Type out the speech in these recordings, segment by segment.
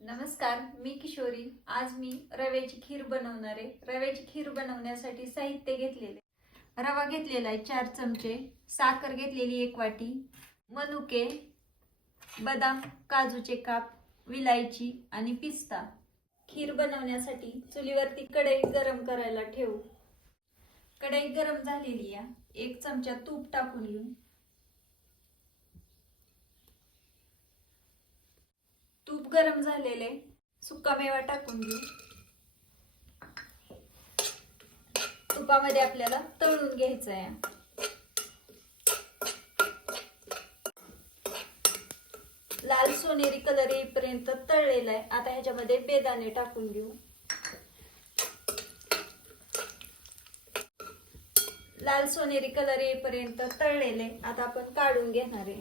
नमस्कार, मी किशोरी। आज मी रव्याची खीर बनवणार आहे। रव्याची खीर बनवण्यासाठी साहित्य घेतलेले: रवा घेतलेला आहे 4 चमचे, साखर घेतलेली 1 वाटी, मनुके, बदाम, काजूचे काप, विलायची आणि पिस्ता। खीर बनवण्यासाठी चुलीवरती कढई गरम करायला ठेवू। कढई गरम झालेली आहे, 1 चमचा तूप टाकून घेऊ। तूप गरम झालेले, सुकामेवा टाकून घेऊ। तुपामध्ये आपल्याला तळून घ्यायचं आहे। लाल सोनेरी कलर येईपर्यंत तळलेला आहे। आता ह्याच्यामध्ये बेदाणे टाकून घेऊ। लाल सोनेरी कलर येईपर्यंत तळलेले आता आपण काढून घेणार आहे।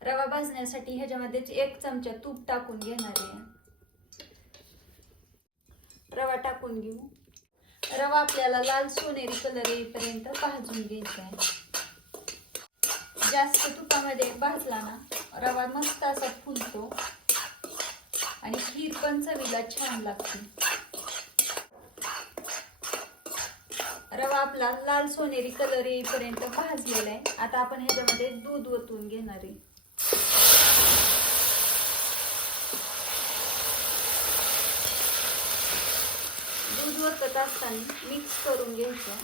रवा भाजण्यासाठी ह्याच्यामध्ये 1 चमचा तूप टाकून घेणार आहे। रवा टाकून घेऊ। रवा आपल्याला लाल सोनेरी कलर येईपर्यंत भाजून घ्यायचा आहे। जास्त तुपामध्ये भाजला ना रवा मस्त असा फुलतो आणि खीर पण चवीला छान लागते। रवा आपला लाल सोनेरी कलर येईपर्यंत भाजलेला आहे। आता आपण ह्याच्यामध्ये दूध ओतून घेणार आहे। दूध ओतत असताना मिक्स करून घ्यायचं।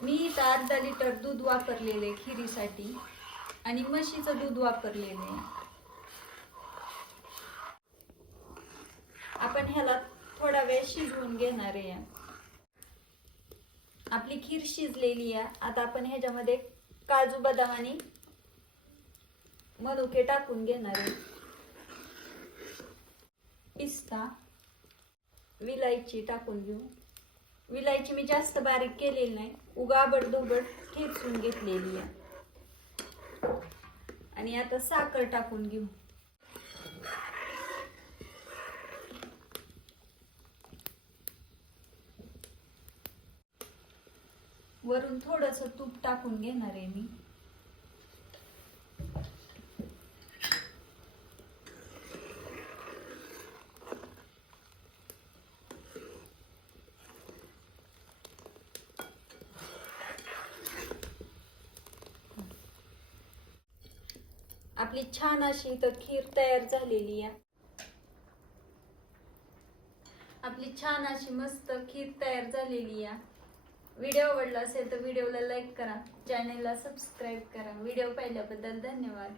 मी इथं अर्धा लिटर दूध वापरलेले खिरीसाठी आणि म्हशीचं दूध वापरलेले। आपण ह्याला थोडा वेळ शिजवून घेणार आहे। आपली खीर शिजलेली आहे। आता आपण ह्याच्यामध्ये काजू, बदाम आणि मनुके टाकून घेणार आहे। पिस्ता, विलायची टाकून घेऊ। विलायची मी जास्त बारीक केलेली नाही, उगाबड धोबड ठेचून घेतलेली आहे। आणि आता साखर टाकून घेऊ। वरून थोडंसं तूप टाकून घेणार आहे मी। आपली छान अशी इथं खीर तयार झालेली आहे। आपली छान अशी मस्त खीर तयार झालेली आहे। व्हिडिओ आवडला असेल तर व्हिडिओला लाईक करा, चॅनलला सबस्क्राईब करा। व्हिडिओ पाहिल्याबद्दल धन्यवाद।